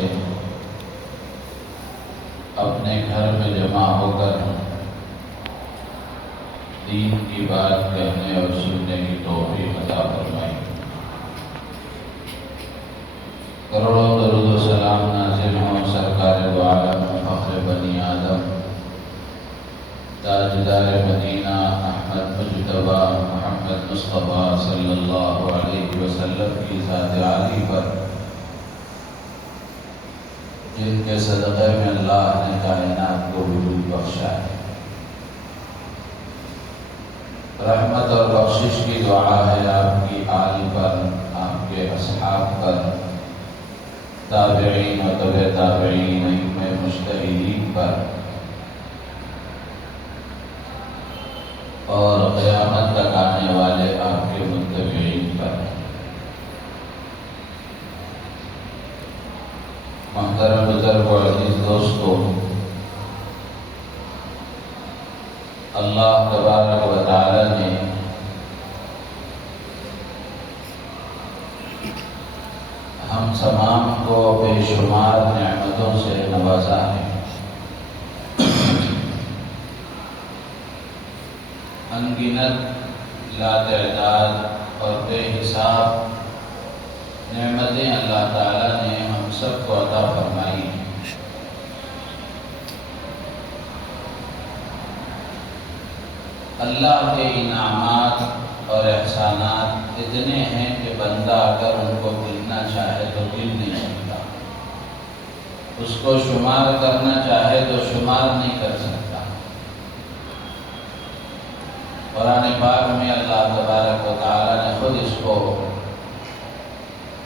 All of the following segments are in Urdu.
سے اپنے گھر میں جمع ہو کر دین کی بات کہنے اور سننے کی توفیق عطا فرمائی۔ کروڑوں درود و سلام نازل ہوں سرکار دو عالم فخر بنی آدم تاجدار مدینہ احمد مجتبی محمد مصطفیٰ صلی اللہ علیہ وسلم کی ذات عالی پر، جن کے صدقے میں اللہ نے کائنات کو وجود بخشا ہے۔ رحمت اور بخشش کی دعا ہے آپ کی آل پر، آپ کے اصحاب پر، تابعین و تبع تابعین ائمہ مجتہدین پر، اور قیامت تک آنے والے آپ کے متبعین پر۔ محترم بزرگ و عزیز دوستو، اللہ تبارک و تعالی نے ہم تمام کو بے شمار نعمتوں سے نوازا ہے۔ انگنت لاتعداد اور بے حساب نعمتیں اللہ تعالیٰ نے ہم سب کو عطا فرمائی ہیں۔ اللہ کے انعامات اور احسانات اتنے ہیں کہ بندہ اگر ان کو گننا چاہے تو گن نہیں سکتا، اس کو شمار کرنا چاہے تو شمار نہیں کر سکتا۔ قرآن پاک میں اللہ تبارک و تعالیٰ نے خود اس کو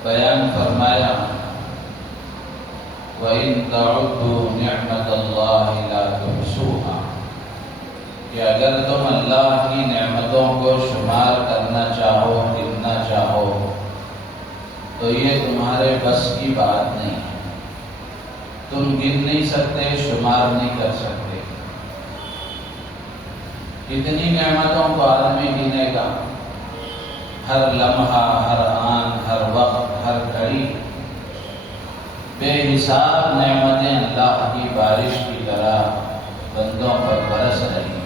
بیان فرمایا، وَإِن تَعُدُّوا نِعْمَةَ اللَّهِ لَا تُحْصُوهَا، کہ اگر تم اللہ کی نعمتوں کو شمار کرنا چاہو، گننا چاہو، تو یہ تمہارے بس کی بات نہیں ہے۔ تم گن نہیں سکتے، شمار نہیں کر سکتے۔ کتنی نعمتوں کو آدمی گنے گا؟ ہر لمحہ، ہر آن، ہر وقت، ہر گھڑی بے حساب نعمتیں اللہ کی بارش کی طرح بندوں پر برس رہی ہیں۔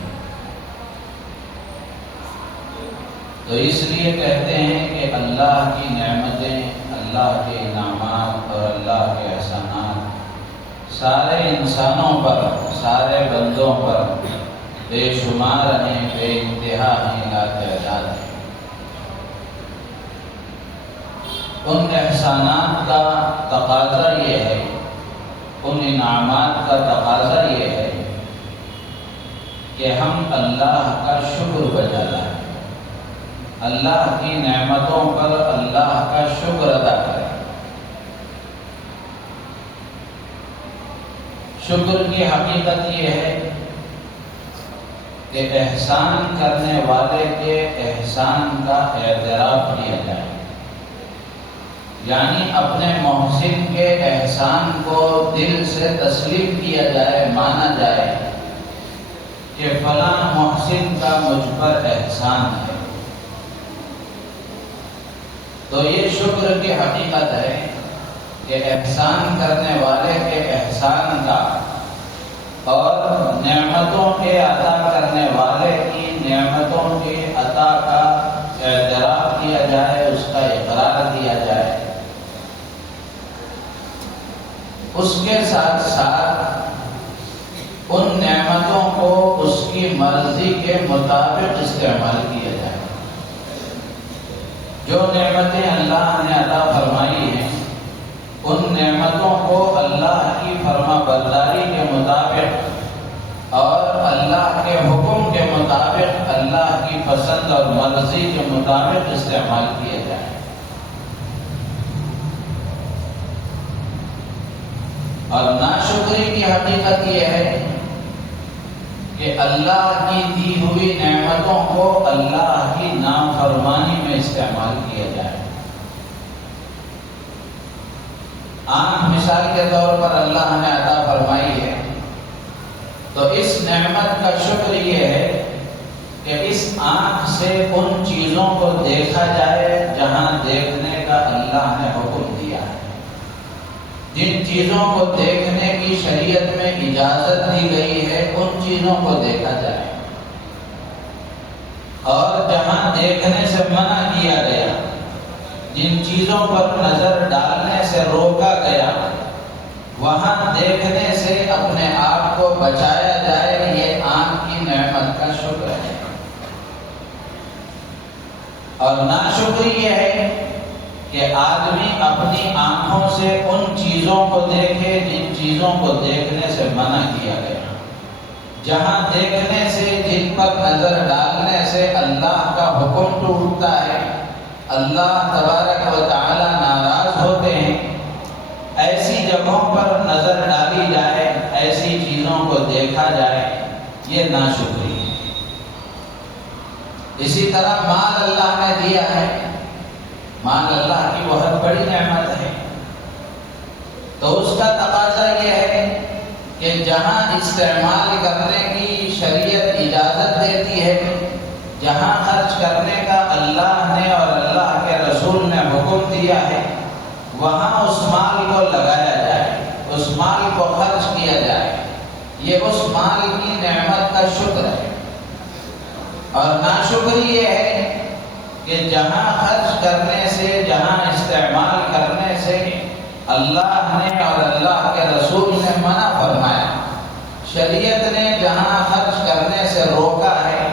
تو اس لیے کہتے ہیں کہ اللہ کی نعمتیں، اللہ کے انعامات اور اللہ کے احسانات سارے انسانوں پر، سارے بندوں پر بے شمار ہیں، بے انتہا ہیں، لاتعداد ہیں۔ ان احسانات کا تقاضا یہ ہے، ان انعامات کا تقاضا یہ ہے کہ ہم اللہ کا شکر بجا لائیں، اللہ کی نعمتوں پر اللہ کا شکر ادا کریں۔ شکر کی حقیقت یہ ہے کہ احسان کرنے والے کے احسان کا اعتراف کیا جائے، یعنی اپنے محسن کے احسان کو دل سے تسلیم کیا جائے، مانا جائے کہ فلاں محسن کا مجھ پر احسان ہے۔ تو یہ شکر کی حقیقت ہے کہ احسان کرنے والے کے احسان کا اور نعمتوں کے عطا کرنے والے کی نعمتوں کے عطا کا اعتراف کیا جائے، اس کا اقرار کیا جائے۔ اس کے ساتھ ساتھ ان نعمتوں کو اس کی مرضی کے مطابق استعمال کیا جائے۔ جو نعمتیں اللہ نے عطا فرمائی ہیں، ان نعمتوں کو اللہ کی فرما برداری کے مطابق اور اللہ کے حکم کے مطابق، اللہ کی پسند اور مرضی کے مطابق استعمال کیا جائے۔ اور ناشکری کی حقیقت یہ ہے کہ اللہ کی دی ہوئی نعمتوں کو اللہ کی نافرمانی میں استعمال کیا جائے۔ آنکھ مثال کے طور پر اللہ نے عطا فرمائی ہے، تو اس نعمت کا شکر یہ ہے کہ اس آنکھ سے ان چیزوں کو دیکھا جائے جہاں دیکھنے کا اللہ نے حکم دیا ہے، جن چیزوں کو دیکھنے کی شریعت میں اجازت دی گئی ہے ان چیزوں کو دیکھا جائے، اور جہاں دیکھنے سے منع کیا گیا، جن چیزوں پر نظر ڈالنے سے روکا گیا، وہاں دیکھنے سے اپنے آپ کو بچایا جائے۔ یہ آنکھ کی نعمت کا شکر ہے۔ اور ناشکری یہ ہے کہ آدمی اپنی آنکھوں سے ان چیزوں کو دیکھے جن چیزوں کو دیکھنے سے منع کیا گیا، جہاں دیکھنے سے، جن پر نظر ڈالنے سے اللہ کا حکم ٹوٹتا ہے، اللہ تبارک و تعالی ناراض ہوتے ہیں، ایسی جگہوں پر نظر ڈالی جائے، ایسی چیزوں کو دیکھا جائے، یہ ناشکری ہے۔ اسی طرح مال اللہ نے دیا ہے، مال اللہ کی بہت بڑی نعمت ہے، تو اس کا تقاضا یہ ہے کہ جہاں استعمال کرنے کی شریعت اجازت دیتی ہے، جہاں خرچ کرنے کا اللہ نے اور اللہ کے رسول نے حکم دیا ہے، وہاں اس مال کو لگایا جائے، اس مال کو خرچ کیا جائے۔ یہ اس مال کی نعمت کا شکر ہے۔ اور ناشکری یہ ہے کہ جہاں خرچ کرنے سے، جہاں استعمال کرنے سے اللہ نے اور اللہ کے رسول نے منع فرمایا، شریعت نے جہاں خرچ کرنے سے روکا ہے،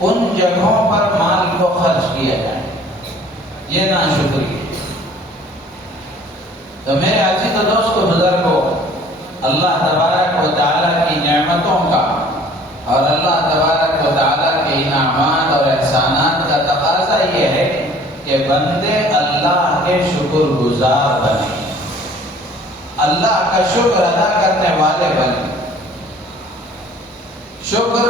ان جگہوں پر مال کو خرچ کیا جائے، یہ ناشکری ہے۔ تو میرے عزیز و دوستو بزرگوں، اللہ تبارک و تعالیٰ کی نعمتوں کا اور اللہ تبارک و تعالیٰ کے انعامات اور احسانات کا تقاضا یہ ہے کہ بندے اللہ کے شکر گزار بنے، اللہ کا شکر ادا کرنے والے بنے۔ شکر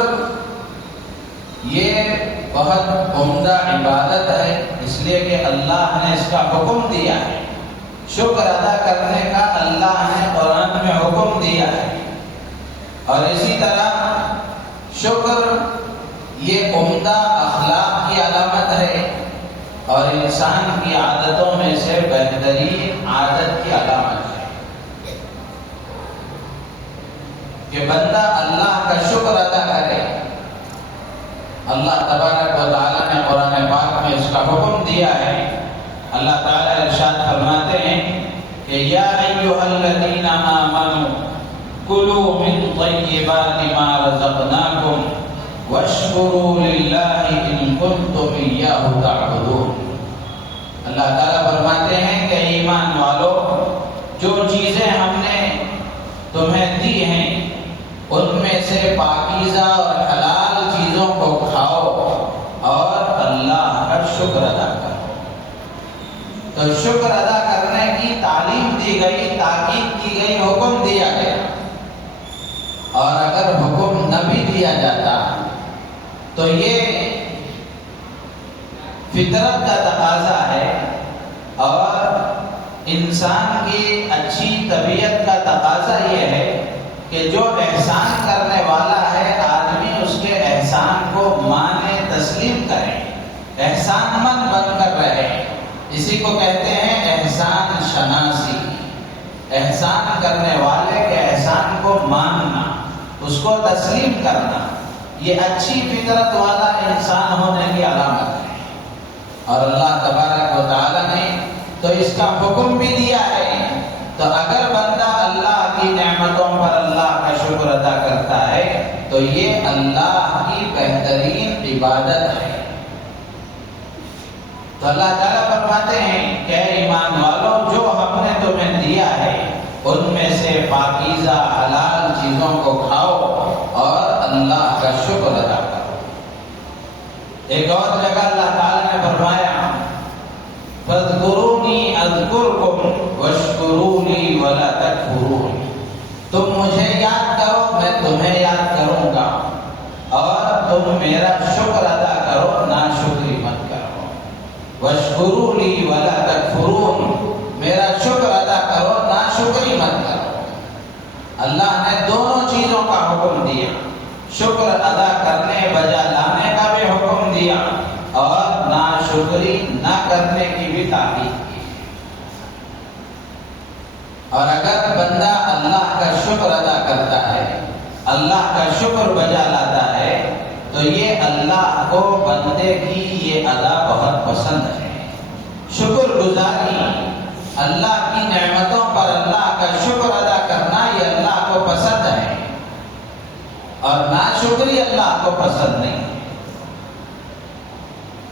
یہ بہت عمدہ عبادت ہے، اس لیے کہ اللہ نے اس کا حکم دیا ہے۔ شکر ادا کرنے کا اللہ نے قرآن میں حکم دیا ہے، اور اسی طرح شکر یہ عمدہ اخلاق کی علامت ہے، اور انسان کی عادتوں میں سے بہترین عادت کی علامت ہے کہ بندہ اللہ کا شکر ادا کرے۔ اللہ تبارک و تعالیٰ نے قرآن پاک میں اس کا حکم دیا ہے۔ اللہ تعالیٰ ارشاد فرماتے ہیں کہ یا ایھا الذین آمنوا کلوا من طیبات ما رزقناکم واشکروا للہ ان کنتم ایاہ تعبدون۔ اللہ تعالیٰ فرماتے ہیں کہ ایمان والو، جو چیزیں ہم نے تمہیں دی ہیں ان میں سے پاکیزہ اور حلال چیزوں کو کھاؤ اور اللہ کا شکر ادا کرو۔ تو شکر ادا کرنے کی تعلیم دی گئی، تاکید کی گئی، حکم دیا گیا۔ اور اگر حکم نہ بھی دیا جاتا تو یہ فطرت کا تقاضا ہے اور انسان کی اچھی طبیعت کا تقاضا یہ ہے کہ جو احسان کرنے والا ہے آدمی اس کے احسان کو مانے، تسلیم کرے، احسان مند بن کر رہے۔ اسی کو کہتے ہیں احسان شناسی، احسان کرنے والے کے احسان کو ماننا، اس کو تسلیم کرنا، یہ اچھی فطرت والا انسان ہونے کی علامت ہے۔ اور اللہ تبارک و تعالیٰ نے تو اس کا حکم بھی دیا ہے، تو اگر بندہ اللہ کی نعمتوں پر اللہ کا شکر ادا کرتا ہے تو یہ اللہ کی بہترین عبادت ہے۔ تو اللہ تعالیٰ فرماتے ہیں کہ ایمان والو، جو ہم نے تمہیں دیا ہے ان میں سے پاکیزہ حلال چیزوں کو کھاؤ اور اللہ کا شکر ادا کرو۔ ایک اور جگہ اللہ تعالیٰ نے فرمایا فاذکرونی اذکرکم واشکروا لی ولا تکفرون۔ تم مجھے یاد کرو، میں تمہیں یاد کروں گا، اور تم میرا شکر ادا کرو، ناشکری مت کرو۔ واشکروا لی ولا تکفرون، میرا شکر ادا کرو، ناشکری مت کرو۔ اللہ نے دونوں چیزوں کا حکم دیا، شکر ادا کرنے بجا لانے کا بھی حکم دیا اور ناشکری نہ کرنے کی بھی تاکید کی۔ اور اگر بندہ اللہ کا شکر ادا کرتا ہے، اللہ کا شکر بجا لاتا ہے، تو یہ اللہ کو بندے کی یہ ادا بہت پسند ہے۔ شکر گزاری، اللہ کی نعمتوں پر اللہ کا شکر ادا کرنا، یہ اللہ کو پسند ہے، اور ناشکری اللہ کو پسند نہیں۔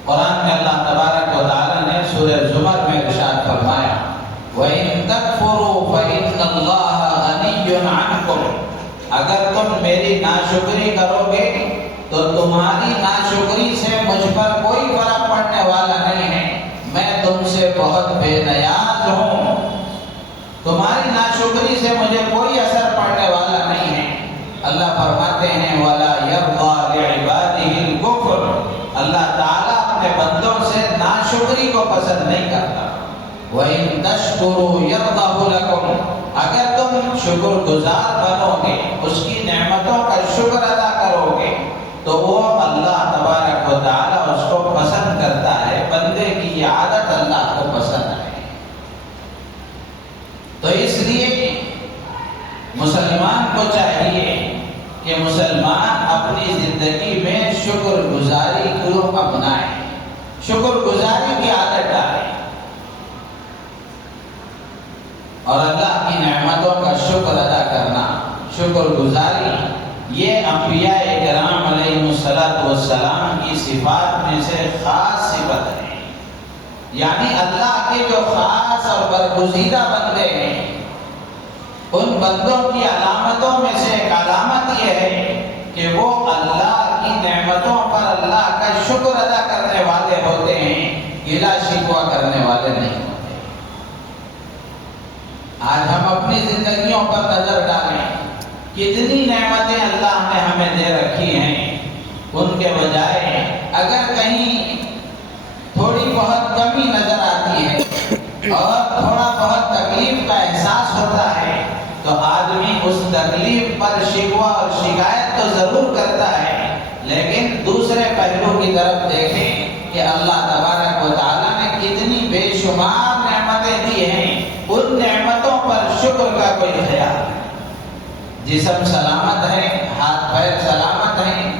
قرآن میں اللہ تبارک و تعالی نے سورہ زمر میں ارشاد فرمایا، وَإِن تَكْفُرُوا فَإِنَّ اللَّهَ غَنِيٌّ عَنْكُمْ، اگر تم میری ناشکری کرو گے تو تمہاری ناشکری سے مجھ پر کوئی فرق پڑنے والا نہیں ہے، میں تم سے بہت بے نیاز ہوں، تمہاری ناشکری سے مجھے کوئی اثر پڑنے والا نہیں ہے۔ اللہ فرماتے ہیں وَلَا يَرْضَىٰ لِعِبَادِهِ الْكُفْرَ، اللہ تعالیٰ اپنے بندوں سے ناشکری کو پسند نہیں کرتا۔ وَإِن تَشْكُرُوا يَرْضَهُ لَكُمْ، اگر تم شکر گزار بنو گے، اس کی نعمتوں کا شکر ادا کرو گے، تو وہ اللہ تبارک و تعالیٰ اس کو پسند کرتا ہے۔ بندے کی یہ عادت اللہ کو پسند ہے۔ تو اس لیے مسلمان کو چاہیے کہ مسلمان اپنی زندگی میں شکر گزاری کو اپنائے، شکر گزاری کی عادت ڈالے، اور اللہ کی نعمتوں کا شکر ادا کرنا، شکر گزاری، یہ انبیاء کرام علیہ السلام کی صفات میں سے خاص صفت ہے۔ یعنی اللہ کے جو خاص اور برگزیدہ بندے ہیں، ان بندوں کی علامتوں میں سے ایک علامت یہ ہے کہ وہ اللہ کی نعمتوں پر اللہ کا شکر ادا کرنے والے ہوتے ہیں، گلہ شکوہ کرنے والے نہیں ہوتے۔ آج ہم اپنی زندگیوں پر نظر ڈالیں، کتنی نعمتیں اللہ نے ہمیں دے رکھی ہیں، ان کے بجائے اگر کہیں تھوڑی بہت کمی نظر آتی ہے اور تھوڑا بہت تکلیف کا احساس ہوتا ہے، تو آدمی اس تکلیف پر شکوہ اور شکایت تو ضرور کرتا ہے، لیکن دوسرے پہلو کی طرف دیکھیں کہ اللہ تبارک و تعالیٰ نے کتنی بے شمار نعمتیں دی ہیں، ان نعمتوں پر شکر کا کوئی خیال نہیں۔ جسم سلامت ہے، ہاتھ پیر سلامت ہیں،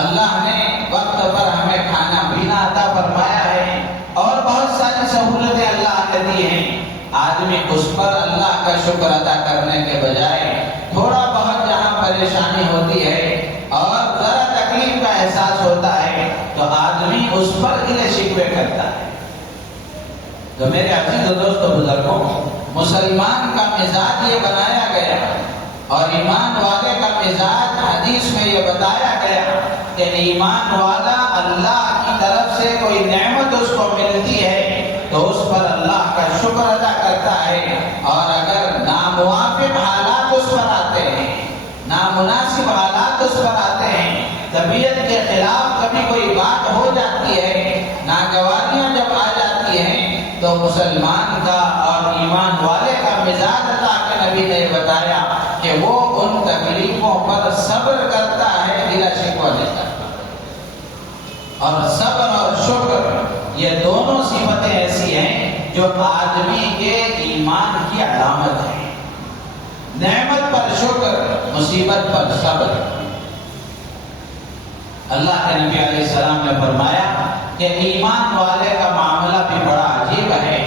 اللہ نے وقت پر ہمیں کھانا پینا عطا فرمایا ہے، اور بہت ساری سہولتیں اللہ نے دی ہیں۔ آدمی اس پر اللہ کا شکر ادا کرنے کے بجائے تھوڑا بہت جہاں پریشانی ہوتی ہے اور ذرا تکلیف کا احساس ہوتا ہے تو آدمی اس پر گلے شکوے کرتا ہے۔ تو میرے عزیز و دوست و بزرگوں، مسلمان کا مزاج یہ بنایا گیا، اور ایمان والے کا مزاج حدیث میں یہ بتایا گیا کہ ایمان والا اللہ کی طرف سے کوئی نعمت اس کو ملتی ہے تو اس پر اللہ کا شکر ادا کرتا ہے، اور اگر ناموافق حالات اس پر آتے ہیں، نامناسب حالات اس پر آتے ہیں، طبیعت کے خلاف کبھی کوئی بات ہو جاتی ہے، ناگواریاں جب آ جاتی ہیں، تو مسلمان کا اور ایمان والے کا مزاج اللہ کے نبی نے بتایا کہ وہ ان تکلیفوں پر صبر کرتا ہے، گلہ شکوہ نہیں کرتا۔ اور صبر اور شکر یہ دونوں صفتیں ایسی ہیں جو آدمی کے ایمان کی علامت ہے۔ نعمت پر شکر، مصیبت پر صبر۔ اللہ کے نبی علیہ السلام نے فرمایا کہ ایمان والے کا معاملہ بھی بڑا عجیب ہے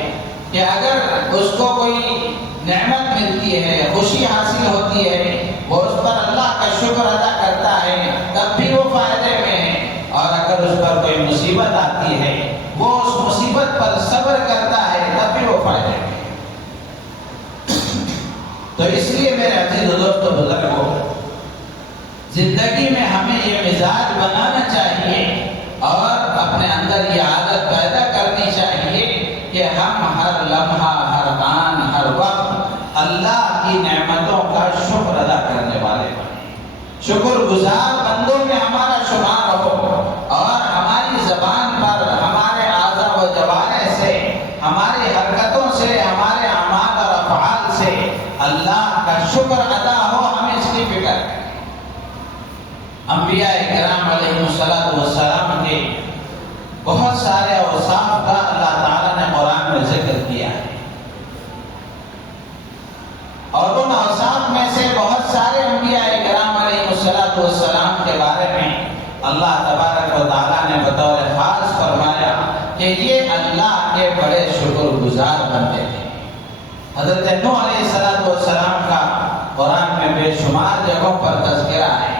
کہ اگر اس کو کوئی نعمت ملتی ہے، خوشی حاصل ہوتی ہے، وہ اس پر اللہ کا شکر ادا کرتا ہے، تب بھی وہ فائدے میں ہے، اور اگر اس پر کوئی مصیبت آتی ہے وہ اس مصیبت پر صبر کرتا ہے، تب بھی وہ فائدے میں ہے۔ تو اس لیے میرے عزیز و دوست و بزرگوں، زندگی میں ہمیں یہ مزاج بنانا چاہیے اور اپنے اندر یہ عادت پیدا کرنی چاہیے کہ ہم ہر لمحہ، ہر آن، ہر وقت اللہ کی نعمتوں کا شکر ادا کرنے والے بنیں، شکر گزار بندوں میں ہمارا شمار ہو، اور ہماری زبان پر، ہمارے اعضاء و جوارح سے، ہماری حرکتوں سے، ہمارے اعمال اور افعال سے اللہ کا شکر ادا ہو، ہمیں اس کی فکر ہے۔ انبیاء کرام علیہ السلام کے بہت سارے اوصاف کا اللہ تعالیٰ نے قرآن میں ذکر کیا ہے۔ اور ان اوصاف میں سے بہت سارے انبیاء کرام علیہ السلام کے بارے میں اللہ تبارک و تعالیٰ نے بطور خاص فرمایا کہ یہ اللہ کے بڑے شکر گزار بندے تھے۔ حضرت نوح علیہ السلام کا قرآن میں بے شمار جگہوں پر تذکرہ ہے۔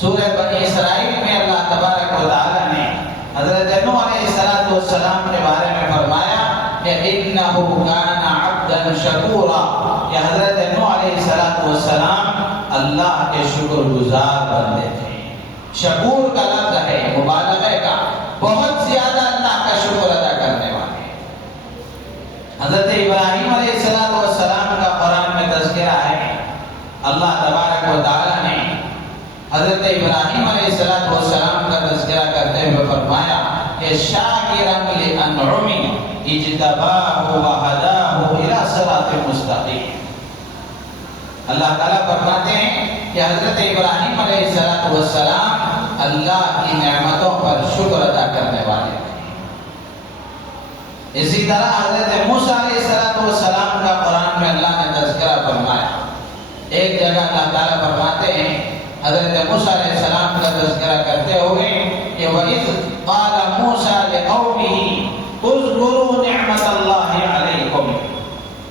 سورہ بنی اسرائیل میں اللہ تبارک و تعالیٰ نے حضرت نوح علیہ السلام کے بارے میں فرمایا کہ انہ کان عبدا شکورا، کہ حضرت نوح علیہ السلام اللہ کے شکر گزار بندے تھے۔ شکور کا لفظ ہے مبالغہ کا، بہت زیادہ اللہ کا شکر ادا کرنے والے۔ حضرت ابراہیم علیہ السلام کا قرآن میں تذکرہ ہے۔ اللہ تبارک و تعالیٰ نے حضرت ابراہیم علیہ السلام کا تذکرہ کرتے ہوئے فرمایا کہ شاکرا لانعمہ اجتباہ وہداہ الی صراط مستقیم۔ اللہ تعالیٰ فرماتے ہیں کہ حضرت ابراہیم علیہ السلام اللہ کی نعمتوں پر شکر ادا کرنے والے تھے۔ اسی طرح حضرت موسیٰ علیہ السلام کا قرآن میں اللہ نے تذکرہ فرمایا۔ ایک جگہ اللہ تعالیٰ فرماتے ہیں حضرت موسیٰ علیہ السلام کا تذکرہ کرتے ہوئے کہ وَإِذْ قَالَ مُوسَىٰ لِقَوْمِهِ اذْكُرُوا نِعْمَةَ اللَّهِ عَلَيْكُمْ۔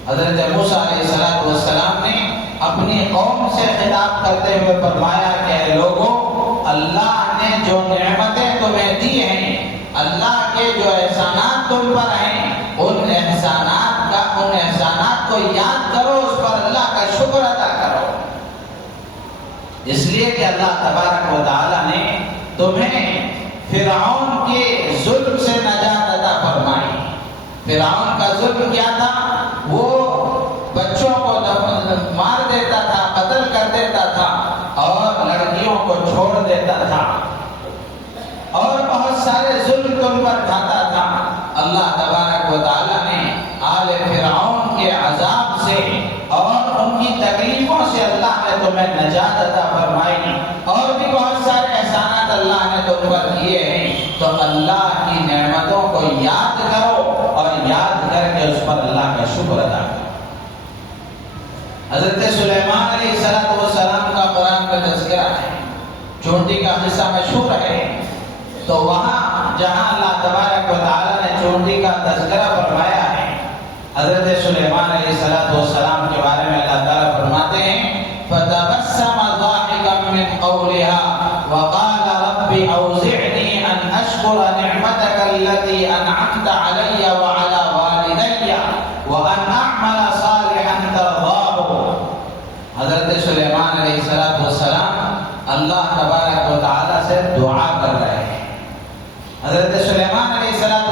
حضرت موسیٰ علیہ السلام نے اپنی قوم سے خطاب کرتے ہوئے فرمایا کہ اے لوگوں، اللہ نے جو نعمتیں تمہیں دی ہیں، اللہ کے جو احسانات تم پر ہیں، ان احسانات کو یاد کرو، اس پر اللہ کا شکر ادا کرو۔ اس لیے کہ اللہ تبارک و تعالیٰ نے تمہیں فرعون کے ظلم سے نجات عطا فرمائی۔ فرعون کا ظلم کیا تھا؟ وہ بچوں کو مار دیتا تھا، قتل کر دیتا تھا اور لڑکیوں کو چھوڑ دیتا تھا اور بہت سارے ظلم تم پر ڈھاتا تھا۔ اللہ تبارک و تعالیٰ نے آل فرعون کے عذاب سے اور ان کی تکلیفوں سے اللہ نے تمہیں نجات عطا فرمائی، اور بھی بہت سارے احسانات اللہ نے تم پر کیے ہیں۔ تو اللہ کی نعمتوں کو یاد کرو اور یاد کر کے اس پر اللہ کا شکر ادا کرو۔ حضرت سلیمان علیہ السلام کا قرآن کا تذکرہ ہے۔ چونٹی کا قصہ مشہور ہے، تو وہاں جہاں اللہ تبارک و تعالیٰ نے چونٹی کا تذکرہ فرمایا ہے، حضرت سلیمان علیہ السلام کے بارے میں اللہ تعالیٰ فرماتے ہیں فَتَبَسَّمَ ضَاحِكًا مِّن قَوْلِهَا وَقَالَ رَبِّ أَوْزِعْنِي أَنْ أَشْكُرَ نِعْمَتَكَ الَّتِي أَنْعَمْتَ عَلَيَّ وَعَلَى وَالِدَيَّ وَأَنْ أَعْمَلَ صَالِحًا تَرْضَاهُ۔ حضرت سلیمان علیہ السلام اللہ تبارک و تعالیٰ سے دعا کر رہے ہیں۔ حضرت سلیمان علیہ السلام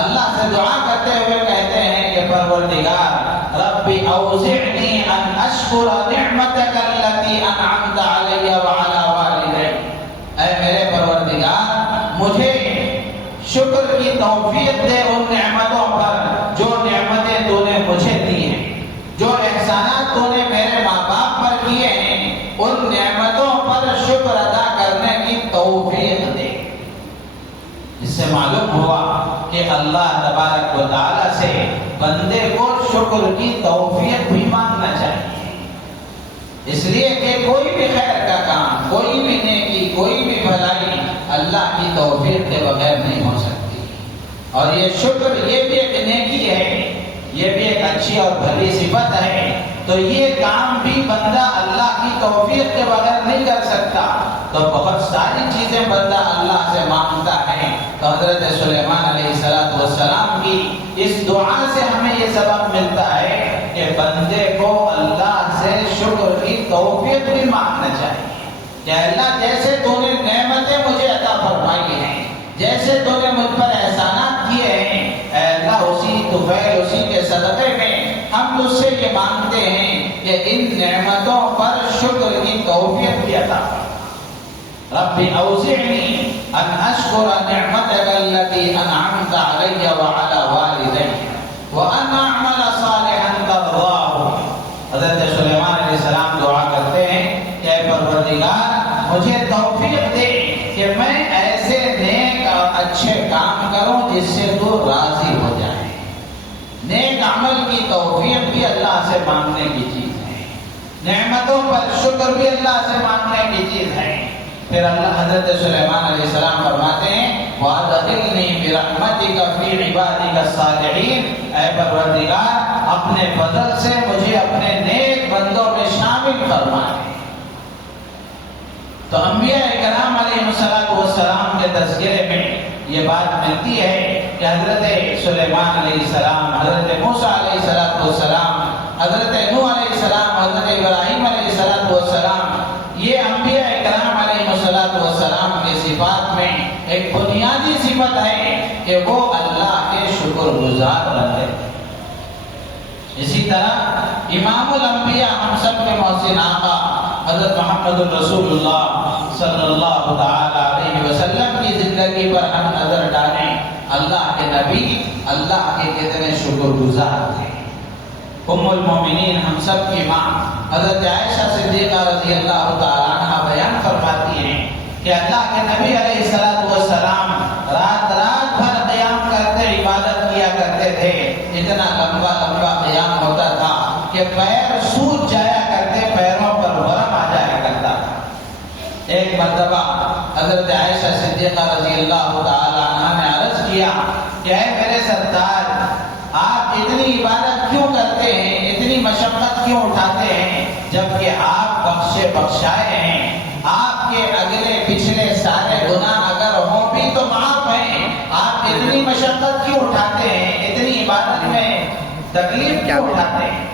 اللہ سے دعا کرتے ہوئے کہتے ہیں کہ پروردگار رب اوزعنی ان اشکر نعمتک التي انعمت علی وعلی والدی، اے میرے پروردگار مجھے شکر کی توفیق دے ان نعمتوں پر جو نعمتیں تو نے مجھے دی ہیں، جو احسانات تو نے میرے ماں باپ پر کیے ہیں، ان نعمتوں پر شکر ادا کرنے کی توفیق دے۔ اس سے معلوم ہوا کہ اللہ تبارک و تعالیٰ سے بندے کو شکر کی توفیق بھی مانگنا چاہیے، اس لیے کہ کوئی بھی خیر کا کام، کوئی بھی نیکی، کوئی بھی بھلائی اللہ کی توفیق کے بغیر نہیں ہو سکتی۔ اور یہ شکر یہ بھی ایک نیکی ہے، یہ بھی ایک اچھی اور بھلی صفت ہے، تو یہ کام بھی بندہ اللہ کی توفیق کے بغیر نہیں کر سکتا۔ تو بہت ساری چیزیں بندہ اللہ سے مانگتا ہے، تو حضرت سلیمان علیہ السلام کی اس دعا سے ہمیں یہ سبق ملتا ہے کہ بندے کو اللہ سے شکر کی توفیق بھی مانگنا چاہیے کہ اللہ جیسے تو نے نعمتیں مجھے عطا فرمائی ہیں، جیسے تو نے مجھ پر احسانات کیے ہیں، اے اللہ اسی طفیل، اسی کے صدقے میں ہم تجھ سے یہ مانگتے ہیں کہ ان نعمتوں پر شکر کی توفیق بھی عطا فرما۔ رب اوزعنی ان اشکر نعمتک التي انعمت علی وعلی والدی وان اعمل صالحا ترضاه۔ حضرت سلیمان علیہ السلام دعا کرتے ہیں کہ اے پروردگار مجھے توفیق دے کہ میں ایسے نیک اور اچھے کام کروں جس سے تو راضی ہو جائے۔ نیک عمل کی توفیق بھی اللہ سے مانگنے مانگنے کی چیز ہے، نعمتوں پر شکر بھی اللہ سے مانگنے کی چیز ہے۔ پھر اللہ حضرت سلیمان علیہ السلام فرماتے ہیں وَأَدْخِلْنِي بِرَحْمَتِكَ فِي عِبَادِكَ الصَّالِحِينَ، اے پروردگار اپنے فضل سے مجھے اپنے نیک بندوں میں شامل فرمائے۔ تو انبیاء کرام علیہ السلام کے تذکرے میں یہ بات ملتی ہے کہ حضرت سلیمان علیہ السلام، حضرت موسیٰ علیہ السلام، حضرت نوح علیہ السلام، حضرت ابراہیم علیہ السلام، یہ انبیاء کرام علیہ السلام کے صفات میں ایک بنیادی صفت ہے کہ وہ اللہ کے شکر گزار بندے۔ اسی طرح امام الانبیاء ہم سب کے محسن آقا حضرت محمد الرسول اللہ صلی اللہ تعالی علیہ وسلم کی زندگی پر ہم نظر ڈالیں، اللہ کے نبی اللہ کے کتنے شکر گزار تھے۔ ام المومنین ہم سب کی ماں حضرت عائشہ صدیقہ رضی اللہ تعالی عنہ بیان فرماتی ہیں کہ اللہ کے نبی علیہ السلام رات بھر قیام کرتے عبادت کیا کرتے تھے، اتنا لمبا قیام ہوتا تھا کہ پیر سوج جایا کرتے، پیروں پر ورم آ جایا کرتا تھا۔ ایک مرتبہ حضرت عائشہ صدیقہ رضی اللہ تعالی عنہ نے عرض کیا کہ اے میرے سردار، آپ اتنی عبادت کیوں کرتے ہیں، اتنی مشقت کیوں اٹھاتے ہیں، جبکہ آپ بخشے بخشائے ہیں، آپ کے اگلے پچھلے سارے گناہ اگر ہوں بھی تو معاف ہیں، آپ اتنی مشقت کیوں اٹھاتے ہیں، اتنی عبادت میں تکلیف کیوں اٹھاتے ہیں؟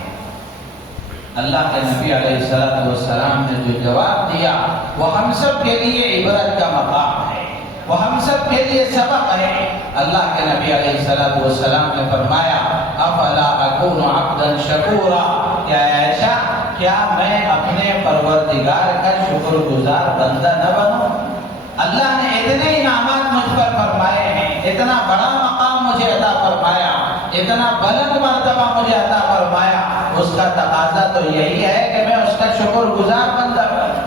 اللہ کے نبی علیہ السلام نے جو جواب دیا وہ ہم سب کے لیے عبرت کا مقام ہے، وہ ہم سب کے لیے سبق ہے۔ اللہ کے نبی علیہ السلام نے فرمایا افلا اکون عبدا شکورا، کیا عائشہ کیا میں اپنے پروردگار کا شکر گزار بندہ نہ بنوں؟ اللہ نے اتنے انعامات مجھ پر فرمائے ہیں، اتنا بڑا مقام مجھے عطا فرمایا، اتنا بلند مرتبہ مجھے عطا فرمایا، اس کا تقاضا تو یہی ہے کہ میں اس کا شکر گزار بندہ بنوں۔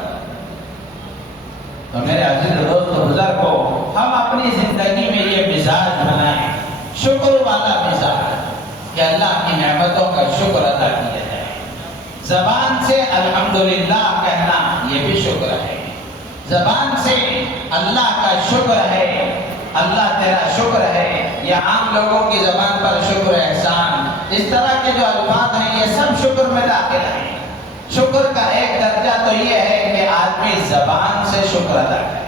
تو میرے عزیز دوست بزرگوں، ہم اپنی زندگی میں یہ مزاج بنائیں، شکر والا مزاج، کہ اللہ کی نعمتوں کا شکر ادا کیا جائے۔ زبان سے الحمدللہ کہنا یہ بھی شکر ہے، زبان سے اللہ کا شکر ہے، اللہ تیرا شکر ہے، یا عام لوگوں کی زبان پر شکر احسان، اس طرح کے جو الفاظ ہیں یہ سب شکر میں داخل ہیں۔ شکر کا ایک درجہ تو یہ ہے کہ آدمی زبان سے شکر ادا کرے،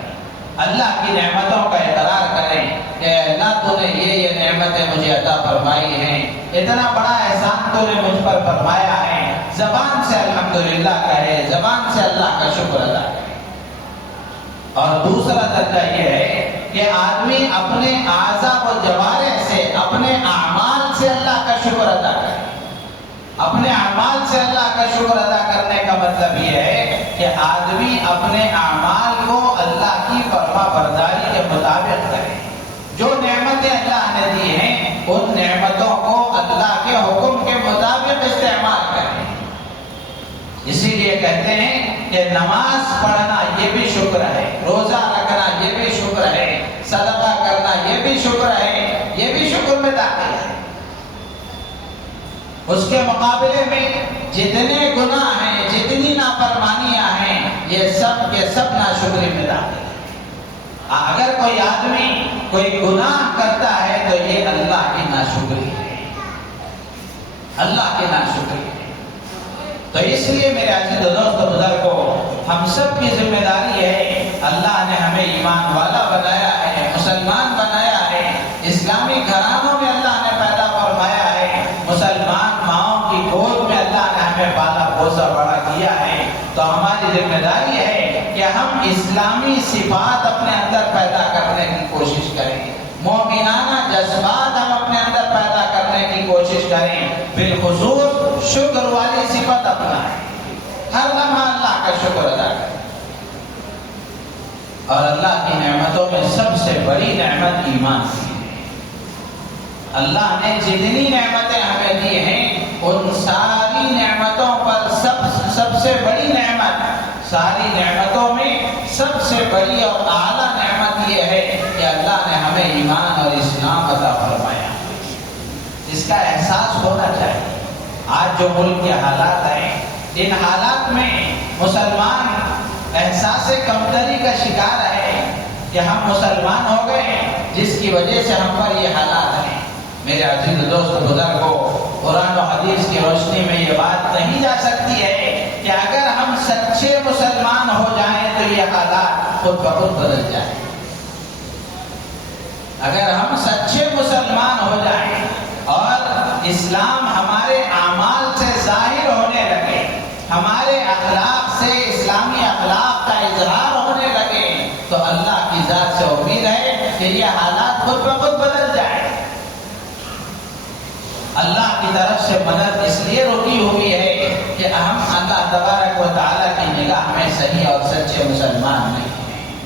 اللہ کی نعمتوں کا اقرار کریں کہ اللہ تو نے یہ نعمتیں مجھے عطا فرمائی ہیں، اتنا بڑا احسان تو نے مجھ پر فرمایا ہے، زبان سے الحمدللہ کہے، زبان سے اللہ کا شکر ادا کرے۔ اور دوسرا درجہ یہ ہے کہ آدمی اپنے اعضاء و جوارح سے، اپنے اعمال سے اللہ کا شکر ادا کرے۔ اپنے اعمال سے اللہ کا شکر ادا کرنے کا مطلب یہ ہے کہ آدمی اپنے اعمال کو اللہ کی فرما برداری کے مطابق کرے، جو نعمتیں اللہ نے دی ہیں ان نعمتوں کو اللہ کے حکم کے مطابق استعمال کرے۔ اسی لیے کہتے ہیں کہ نماز پڑھنا یہ بھی شکر ہے، روزہ رکھنا یہ بھی شکر ہے، صدقہ کرنا یہ بھی شکر ہے، یہ بھی شکر میں داخل ہے۔ اس کے مقابلے میں جتنے گناہ ہیں، جتنی نافرمانیاں ہیں، یہ سب کے سب ناشکری میں داخل ہے۔ اگر کوئی آدمی کوئی گناہ کرتا ہے تو یہ اللہ کی ناشکری ہے، اللہ کی ناشکری ہے۔ تو اس لیے میرے عزیز دوست بزرگوں، ہم سب کی ذمہ داری ہے، اللہ نے ہمیں ایمان والا بنایا ہے، مسلمان بنایا ہے، اسلامی گھرانوں میں اللہ نے پیدا فرمایا ہے، مسلمان ماؤں کی گود میں اللہ نے ہمیں پالا پوسا بڑا کیا ہے۔ تو ہماری ذمہ داری ہے کہ ہم اسلامی صفات اپنے اندر پیدا کرنے کی کوشش کریں، مومنانہ جذبات ہم اپنے اندر پیدا کرنے کی کوشش کریں، بالخصوص شکر والی صفت اپنائیں، ہر لمحہ اللہ کا شکر ادا کریں۔ اور اللہ کی نعمتوں میں سب سے بڑی نعمت ایمان کی ہے۔ اللہ نے جتنی نعمتیں ہمیں دی ہیں ان ساری نعمتوں پر سب سے بڑی نعمت، ساری نعمتوں میں سب سے بڑی اور اعلیٰ نعمت یہ ہے کہ اللہ نے ہمیں ایمان اور اسلام عطا فرمایا۔ اس کا احساس ہونا چاہیے۔ آج جو ملک کے حالات ہیں، ان حالات میں مسلمان احساس کمتری کا شکار ہے کہ ہم مسلمان ہو گئے، جس کی وجہ سے ہم پر یہ حالات ہیں۔ میرے عزیز دوست بزرگوں، قرآن و حدیث کی روشنی میں یہ بات نہیں جا سکتی ہے کہ اگر ہم سچے مسلمان ہو جائیں تو یہ حالات خود بخود بدل جائیں۔ اگر ہم سچے مسلمان ہو جائیں اور اسلام ہمارے اعمال سے ظاہر ہونے لگے، ہمارے اخلاق سے اسلامی اخلاق کا اظہار ہونے لگے، تو اللہ کی ذات سے امید ہے کہ یہ حالات خود بخود بدل جائیں۔ اللہ کی طرف سے مدد اس لیے روکی ہوئی ہے کہ ہم اللہ تبارک و تعالیٰ کی نگاہ میں صحیح اور سچے مسلمان نہیں ہیں،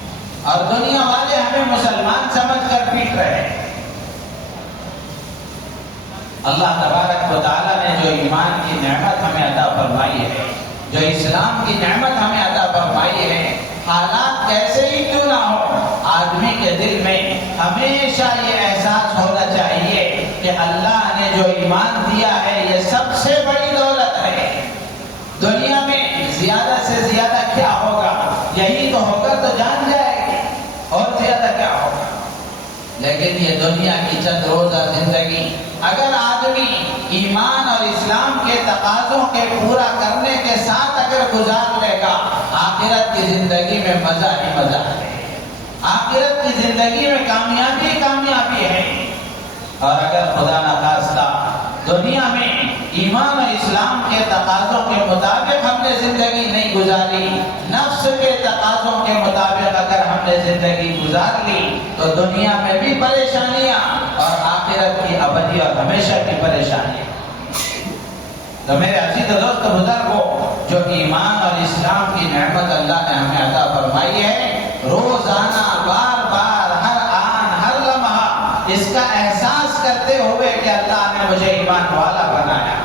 اور دنیا والے ہمیں مسلمان سمجھ کر پیٹ رہے ہیں۔ اللہ تبارک و تعالیٰ نے جو ایمان کی نعمت ہمیں عطا فرمائی ہے، جو اسلام کی نعمت ہمیں عطا فرمائی ہے، حالات کیسے ہی کیوں نہ ہو، آدمی کے دل میں ہمیشہ یہ احساس ہونا چاہیے کہ اللہ نے جو ایمان دیا ہے یہ سب سے بڑی دولت ہے۔ دنیا میں زیادہ سے زیادہ کیا ہوگا؟ یہی تو ہوگا تو جان جائے گی، اور زیادہ کیا ہوگا؟ لیکن یہ دنیا کی چند روزہ زندگی اگر آدمی ایمان اور اسلام کے تقاضوں کے پورا کرنے کے ساتھ اگر گزار لے گا، آخرت کی زندگی میں مزہ ہی مزہ ہے، آخرت کی زندگی میں کامیابی کامیابی ہے۔ اور اگر خدا نخواستہ دنیا میں ایمان اور اسلام کے تقاضوں کے مطابق ہم نے زندگی نہیں گزاری، نفس کے تقاضوں کے مطابق اگر ہم نے زندگی گزار لی، تو دنیا میں بھی پریشانیاں اور آخرت کی ابدی اور ہمیشہ کی پریشانیاں۔ تو میرے عزیز دوست بزرگوں، جو ایمان اور اسلام کی نعمت اللہ نے ہمیں عطا فرمائی ہے، روزانہ بار بار ہر آن ہر لمحہ اس کا احساس کرتے ہوئے کہ اللہ نے مجھے ایمان والا بنایا،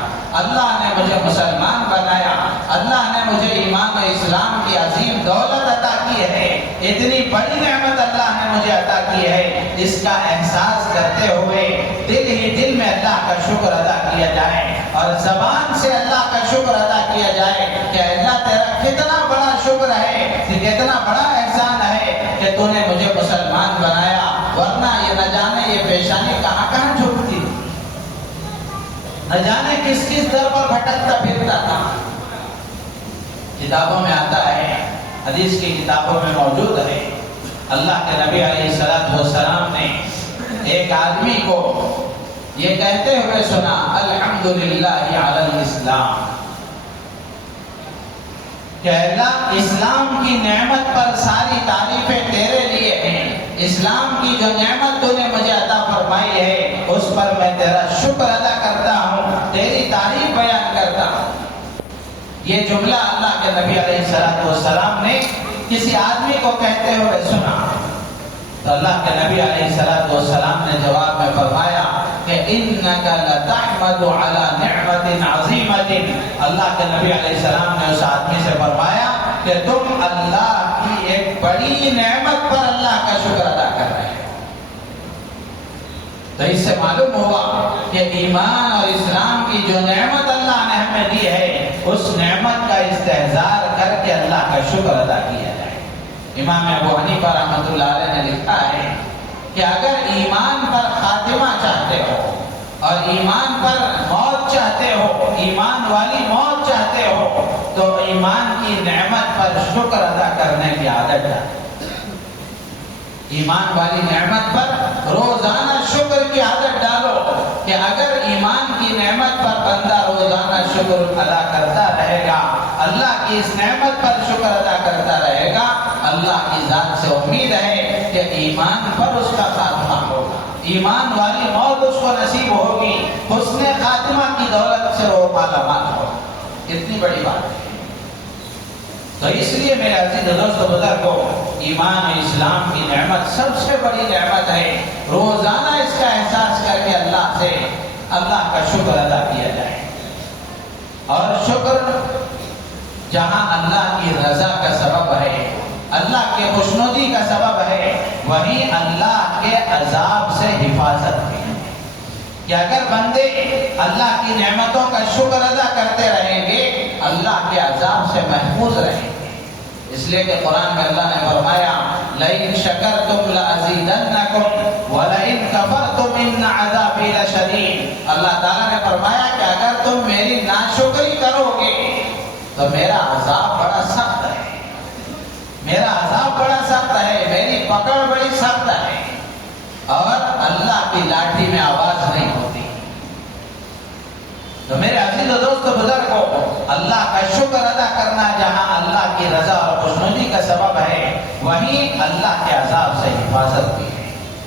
اللہ نے مجھے مسلمان بنایا، اللہ نے مجھے ایمان و اسلام کی عظیم دولت عطا کی ہے، اتنی بڑی نعمت اللہ نے مجھے عطا کی ہے، اس کا احساس کرتے ہوئے دل ہی دل میں اللہ کا شکر ادا کیا جائے، اور زبان سے اللہ کا شکر ادا کیا جائے کہ اللہ تیرا کتنا بڑا شکر ہے، کتنا بڑا احسان ہے کہ تو نے مجھے مسلمان بنایا، ورنہ یہ نہ جانے یہ پیشانی کہاں کہاں جھکتی، نہ جانے کس کس در پر بھٹکتا پھرتا تھا۔ کتابوں میں آتا ہے، حدیث کی کتابوں میں موجود ہے، اللہ کے نبی علیہ السلام نے ایک آدمی کو یہ کہتے ہوئے سنا، الحمدللہ علی الاسلام، کہ اللہ اسلام کی نعمت پر ساری تعریفیں تیرے لیے ہیں، اسلام کی جو نعمت تو نے مجھے عطا فرمائی ہے اس پر میں تیرا شکر ادا کرتا ہوں، تیری تعریف بیان کرتا ہوں۔ یہ جملہ اللہ کے نبی علیہ السلام نے کسی آدمی کو کہتے ہوئے سنا، تو اللہ کے نبی علیہ السلام نے جواب میں فرمایا کہ انک لتحمد علی نعمت عظیمۃ، اللہ کے نبی علیہ السلام نے اس آدمی سے فرمایا کہ تم اللہ کی ایک بڑی نعمت پر اللہ کا شکر ادا کر رہے ہیں۔ تو اس سے معلوم ہوا کہ ایمان اور اسلام کی جو نعمت اللہ نے ہمیں دی ہے، اس نعمت کا استحضار کر کے اللہ کا شکر ادا کیا جائے۔ امام ابو حنیفہ رحمۃ اللہ علیہ نے لکھا ہے کہ اگر ایمان پر خاتمہ چاہتے ہو اور ایمان پر موت چاہتے ہو، ایمان والی موت چاہتے ہو، تو ایمان کی نعمت پر شکر ادا کرنے کی عادت ڈالو۔ ایمان والی نعمت پر روزانہ شکر کی عادت ڈالو کہ اگر ایمان کی نعمت پر بندہ روزانہ شکر ادا کرتا رہے گا، اللہ کی اس نعمت پر شکر ادا کرتا رہے گا، اللہ کی ذات سے امید ہے کہ ایمان پر اس کا خاتمہ ہوگا، ایمان والی موت اس کو نصیب ہوگی، حسن خاتمہ کی دولت سے وہ مالا مال ہوگا۔ کتنی بڑی بات ہے۔ تو اس لیے میرے عزیز دوست و بزرگوں، ایمان و اسلام کی نعمت سب سے بڑی نعمت ہے، روزانہ اس کا احساس کر کے اللہ سے اللہ کا شکر ادا کیا جائے۔ اور شکر جہاں اللہ کی رضا کا سبب ہے، اللہ کے خوشنودی کا سبب ہے، وہیں اللہ کے عذاب سے حفاظت ہے۔ کہ اگر بندے اللہ کی نعمتوں کا شکر ادا کرتے رہیں گے اللہ کے عذاب سے محفوظ رہیں گے. اس لیے کہ قرآن میں اللہ نے فرمایا لئن شکرتم لازیدنکم ولئن کفرتم ان عذابی لشدید. اللہ تعالیٰ نے فرمایا کہ اگر تم میری ناشکری کرو گے تو میرا عذاب بڑا سخت ہے، میرا عذاب بڑا سخت ہے، میری پکڑ بڑی سخت ہے، اور اللہ کی لاٹھی میں آواز نہیں ہوتی. تو میرے عزیز و دوست بزرگوں، اللہ کا شکر ادا کرنا جہاں اللہ کی رضا اور خوشنودی کا سبب ہے، وہیں اللہ کے عذاب سے حفاظت بھی ہے.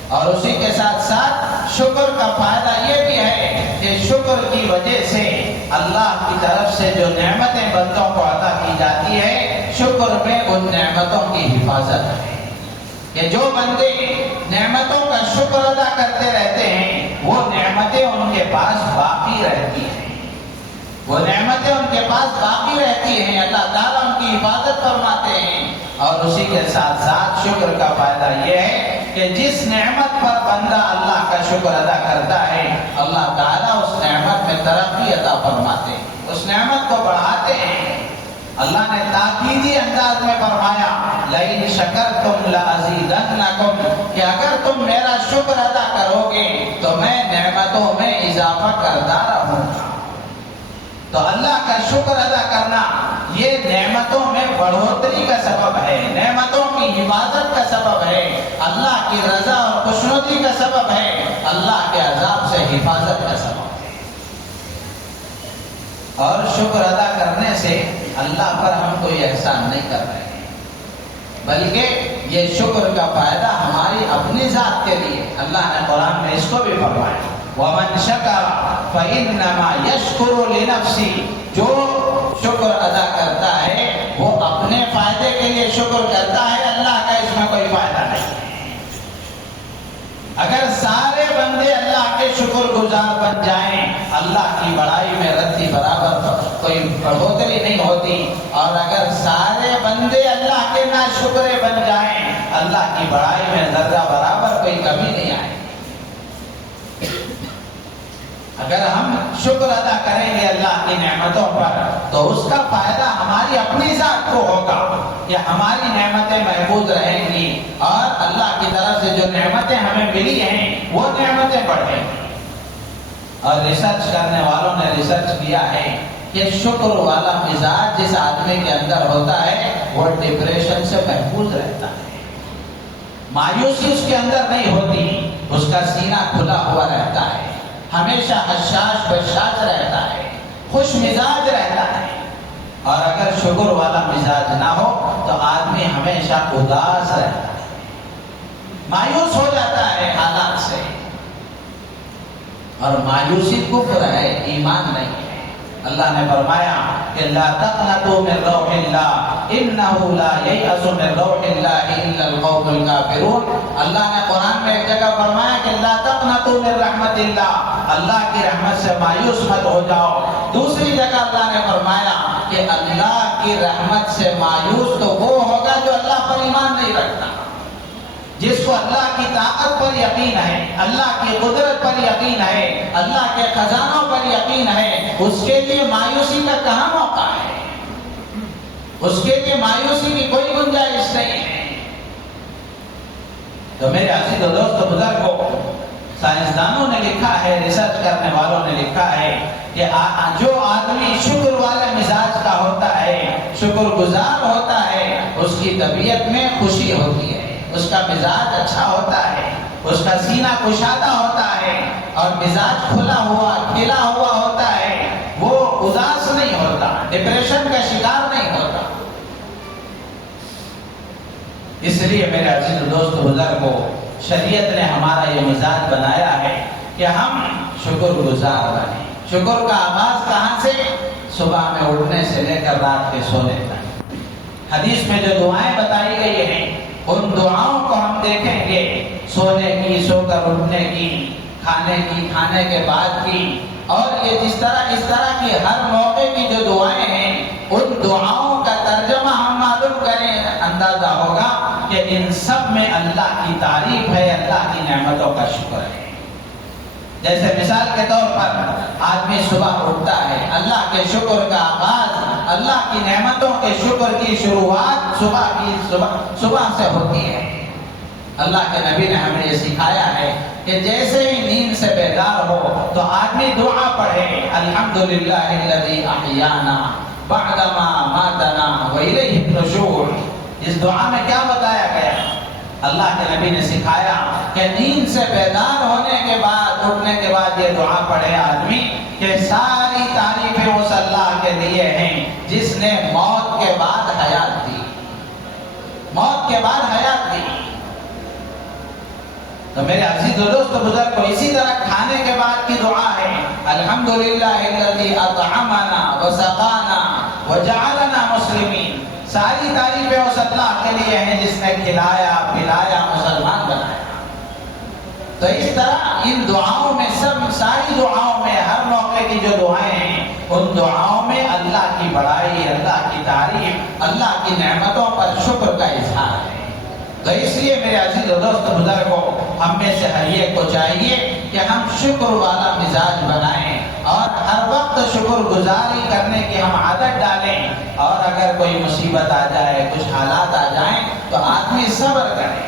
اور اسی کے ساتھ ساتھ شکر کا فائدہ یہ بھی ہے کہ شکر کی وجہ سے اللہ کی طرف سے جو نعمتیں بندوں کو عطا کی جاتی ہے، شکر میں ان نعمتوں کی حفاظت ہے. کہ جو بندے نعمتوں کا شکر ادا کرتے رہتے ہیں وہ نعمتیں ان کے پاس باقی رہتی ہیں، وہ نعمتیں ان کے پاس باقی رہتی ہیں، اللہ تعالیٰ ان کی حفاظت فرماتے ہیں. اور اسی کے ساتھ ساتھ شکر کا فائدہ یہ ہے کہ جس نعمت پر بندہ اللہ کا شکر ادا کرتا ہے اللہ تعالیٰ اس نعمت میں ترقی عطا فرماتے ہیں، اس نعمت کو بڑھاتے ہیں. اللہ نے تاکیدی انداز میں فرمایا لئن شکرتم لازیدنکم، کہ اگر تم میرا شکر ادا کرو گے تو میں نعمتوں میں اضافہ کرتا رہوں گا. تو اللہ کا شکر ادا کرنا یہ نعمتوں میں بڑھوتری کا سبب ہے، نعمتوں کی حفاظت کا سبب ہے، اللہ کی رضا اور خوشنودی کا سبب ہے، اللہ کے عذاب سے حفاظت کا سبب ہے. اور شکر ادا کرنے سے اللہ پر ہم کوئی احسان نہیں کر رہے ہیں، بلکہ یہ شکر کا فائدہ ہماری اپنی ذات کے لیے. اللہ نے قرآن میں اس کو بھی فرمایا وَمَنْ شَكَرَ فَإِنَّمَا يَشْكُرُ لِنَفْسِهِ، جو شکر ادا کرتا ہے وہ اپنے فائدے کے لیے شکر کرتا ہے، اللہ کا اس میں کوئی فائدہ نہیں. اگر سارے بندے اللہ کے شکر گزار بن جائیں اللہ کی بڑائی میں رتی برابر کوئی بڑھوتری نہیں ہوتی، اور اگر سارے بندے اللہ کے ناشکرے بن جائیں اللہ کی بڑائی میں ذرہ برابر کوئی کمی نہیں آئے. اگر ہم شکر ادا کریں گے اللہ کی نعمتوں پر تو اس کا فائدہ ہماری اپنی ذات کو ہوگا کہ ہماری نعمتیں محفوظ رہیں گی اور اللہ کی طرف سے جو نعمتیں ہمیں ملی ہیں وہ نعمتیں بڑھیں گی. اور ریسرچ کرنے والوں نے ریسرچ کیا ہے کہ شکر والا مزاج جس آدمی کے اندر ہوتا ہے وہ ڈپریشن سے محفوظ رہتا ہے، مایوسی اس کے اندر نہیں ہوتی، اس کا سینہ کھلا ہوا رہتا ہے، ہمیشہ حشاش بشاش رہتا ہے، خوش مزاج رہتا ہے. اور اگر شکر والا مزاج نہ ہو تو آدمی ہمیشہ اداس رہتا ہے، مایوس ہو جاتا ہے حالات سے. اور مایوسی کفر ہے، ایمان نہیں ہے. اللہ نے فرمایا کہ لا تقنطوا من روح اللہ انہ لا ییأس من روح اللہ الا القوم الکافرون. اللہ نے قرآن میں ایک جگہ فرمایا کہ لا تقنطوا من رحمت اللہ، اللہ کی رحمت سے مایوس مت ہو جاؤ. دوسری جگہ اللہ نے فرمایا کہ اللہ کی رحمت سے مایوس تو وہ ہوگا جو اللہ پر ایمان نہیں رکھتا، جس کو اللہ کی طاقت پر یقین ہے، اللہ کی قدرت پر یقین ہے، اللہ کے خزانوں پر یقین ہے، اس کے لیے مایوسی کا کہاں موقع ہے، اس کے لیے مایوسی کی کوئی گنجائش نہیں ہے. تو میرے عزیز و دوست بزرگوں، سائنسدانوں نے لکھا ہے، ریسرچ کرنے والوں نے لکھا ہے کہ جو آدمی شکر والے مزاج کا ہوتا ہے، شکر گزار ہوتا ہے، اس کی طبیعت میں خوشی ہوتی ہے، اس کا مزاج اچھا ہوتا ہے، اس کا سینہ کشادہ ہوتا ہے اور مزاج کھلا ہوا کھلا ہوا ہوتا ہے، وہ اداس نہیں ہوتا، ڈپریشن کا شکار نہیں ہوتا. اس لیے میرے عزیز دوست بزرگوں، شریعت نے ہمارا یہ مزاج بنایا ہے کہ ہم شکر گزار بنیں. شکر کا آغاز کہاں سے؟ صبح میں اٹھنے سے لے کر رات کے سونے تک. حدیث میں جو دعائیں بتائی گئی ہیں ان دعاؤں کو ہم دیکھیں گے، سونے کی، سو کر اٹھنے کی، کھانے کی، کھانے کے بعد کی، اور یہ اس طرح کی ہر موقع کی جو دعائیں ہیں ان دعاؤں کا ترجمہ ہم معلوم کریں، اندازہ ہوگا کہ ان سب میں اللہ کی تعریف ہے، اللہ کی نعمتوں کا شکر ہے. جیسے مثال کے طور پر آدمی صبح اٹھتا ہے، اللہ کے شکر کا آغاز، اللہ کی نعمتوں کے شکر کی شروعات صبح سے ہوتی ہے۔ اللہ کے نبی نے ہمیں یہ سکھایا ہے کہ جیسے ہی نیند سے بیدار ہو تو آدمی دعا پڑھے، الحمدللہ الذی احیانا بعدما ماتنا والیہ النشور۔ اس دعا میں کیا بتایا گیا؟ اللہ کے نبی نے سکھایا کہ نیند سے بیدار ہونے کے بعد، اٹھنے کے بعد یہ دعا پڑھے آدمی کہ ساری تعریفیں اس اللہ کے لیے ہیں جس نے موت کے بعد حیات دی، موت کے بعد حیات دی۔ تو میرے عزیز و دوست بزرگ کو اسی طرح کھانے کے بعد کی دعا ہے، الحمدللہ الذی اطعمنا وسقانا وجعلنا مسلمین۔ ساری تعریفیں اس اللہ کے لیے ہیں جس نے کھلایا پلایا مسلمان بنایا۔ تو اس طرح ان دعاؤں میں ساری دعاؤں میں ہر موقع کی جو دعائیں ہیں ان دعاؤں میں اللہ کی بڑائی، اللہ کی تعریف، اللہ کی نعمتوں پر شکر کا اظہار ہے۔ تو اس لیے میرے عزیز و دوست بزرگوں، ہم میں سے ہر ایک کو چاہیے کہ ہم شکر والا مزاج بنائیں اور ہر وقت شکر گزاری کرنے کی ہم عادت ڈالیں، اور اگر کوئی مصیبت آ جائے، کچھ حالات آ جائیں تو آدمی صبر کرے۔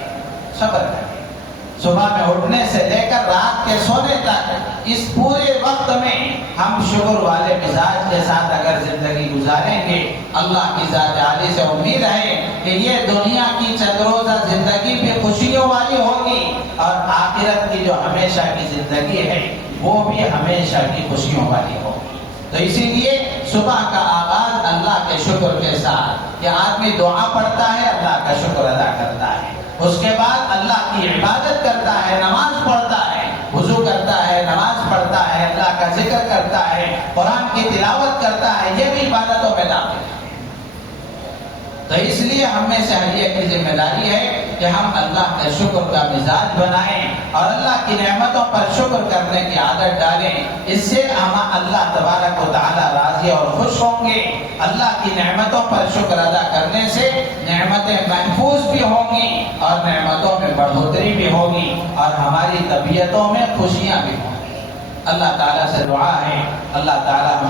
صبح میں اٹھنے سے لے کر رات کے سونے تک اس پورے وقت میں ہم شکر والے مزاج کے ساتھ اگر زندگی گزاریں گے، اللہ کی ذات عالی سے امید ہے کہ یہ دنیا کی چند روزہ زندگی بھی خوشیوں والی ہوگی، اور آخرت کی جو ہمیشہ کی زندگی ہے وہ بھی ہمیشہ کی خوشیوں والی ہوگی۔ تو اسی لیے صبح کا آغاز اللہ کے شکر کے ساتھ، کہ آدمی دعا پڑھتا ہے، اللہ کا شکر ادا کرتا ہے، اس کے بعد اللہ کی عبادت کرتا ہے، نماز پڑھتا ہے، وضو کرتا ہے، نماز پڑھتا ہے، اللہ کا ذکر کرتا ہے، قرآن کی تلاوت کرتا ہے، یہ بھی عبادتوں میں داخل ہے۔ تو اس لیے ہم میں سے ہر ایک کی ذمہ داری ہے کہ ہم اللہ کے شکر کا مزاج بنائیں اور اللہ کی نعمتوں پر شکر کرنے کی عادت ڈالیں۔ اس سے ہم اللہ تبارک و تعالی راضی اور خوش ہوں گے۔ اللہ کی نعمتوں پر شکر ادا کرنے سے نعمتیں محفوظ بھی ہوں گی اور نعمتوں میں بڑھوتری بھی ہوگی اور ہماری طبیعتوں میں خوشیاں بھی ہوں گی۔ اللہ تعالیٰ سے دعا ہے، اللہ تعالیٰ